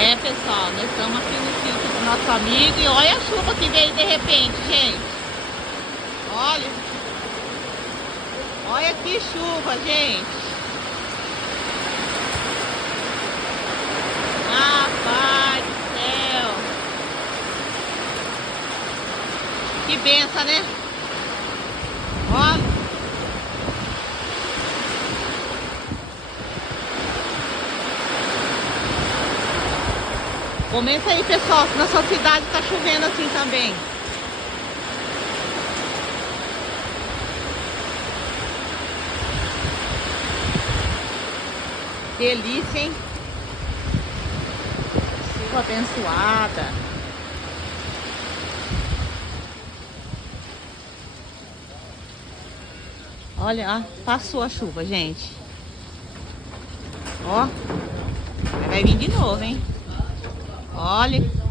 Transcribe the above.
É, pessoal, nós estamos aqui no sítio do nosso amigo e olha a chuva que veio de repente, gente. Olha. Olha que chuva, gente. Rapaz do céu. Que benção, né? Olha. Comenta aí, pessoal, se na sua cidade tá chovendo assim também. Delícia, hein? Chuva abençoada. Olha, ó, passou a chuva, gente. Ó, vai vir de novo, hein? Olha.